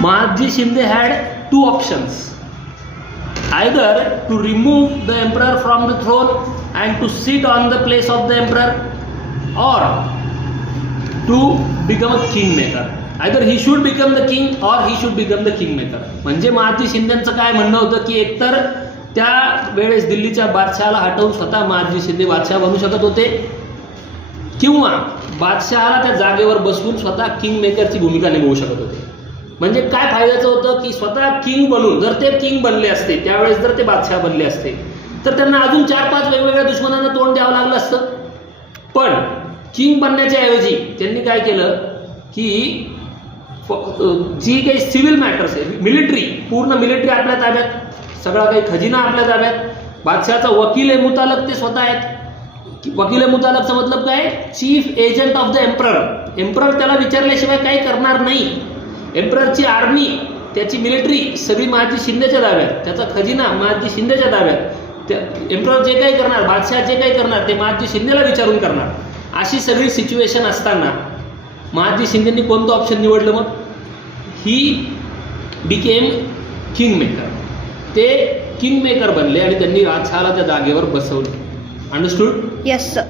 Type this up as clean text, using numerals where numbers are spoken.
Mahatji Shinde had two options, either to remove the emperor from the throne and to sit on the place of the emperor, or to become a kingmaker. Either he should become the king or he should become the kingmaker. म्हणजे महाजी शिंदेचं काय म्हणणं होतं की एकतर त्या वेळेस दिल्लीच्या बादशहाला हटवून स्वतः महाजी शिंदे बादशाह बनू शकत होते, किंवा बादशहाला त्या जागेवर बसवून स्वतः किंग मेकरची भूमिका निभावू शकत होते. म्हणजे काय फायद्याचं होतं की स्वतः किंग बनून जर ते किंग बनले असते, त्यावेळेस जर ते बादशाह बनले असते, तर त्यांना अजून 4-5 वेगवेगळ्या दुश्मनांना तोंड द्यावं लागलं असतं. पण किंग बनण्याच्या ऐवजी त्यांनी काय केलं की जी काही सिव्हिल मॅटर्स आहे, मिलिटरी, पूर्ण मिलिटरी आपल्या ताब्यात, सगळा काही खजिना आपल्या ताब्यात, बादशहाचा वकील आहे मुतालक ते स्वतः आहेत. वकील आहे मुतालकचा मतलब काय, chief agent of the emperor. Emperor त्याला विचारल्याशिवाय काही करणार नाही. एम्पररची आर्मी, त्याची मिलिटरी सगळी महाजी शिंदेच्या ताब्यात, त्याचा खजिना महाजी शिंदेच्या ताब्यात. एम्परर जे काही करणार, बादशाह जे काही करणार ते महाजी शिंदेला विचारून करणार. अशी सगळी सिच्युएशन असताना महाजी शिंदेंनी कोणतं ऑप्शन निवडलं? मग ही बिकेम किंग मेकर. ते किंग मेकर बनले आणि त्यांनी राजशाहाला त्या जागेवर बसवलं. अंडरस्टूड? Yes sir.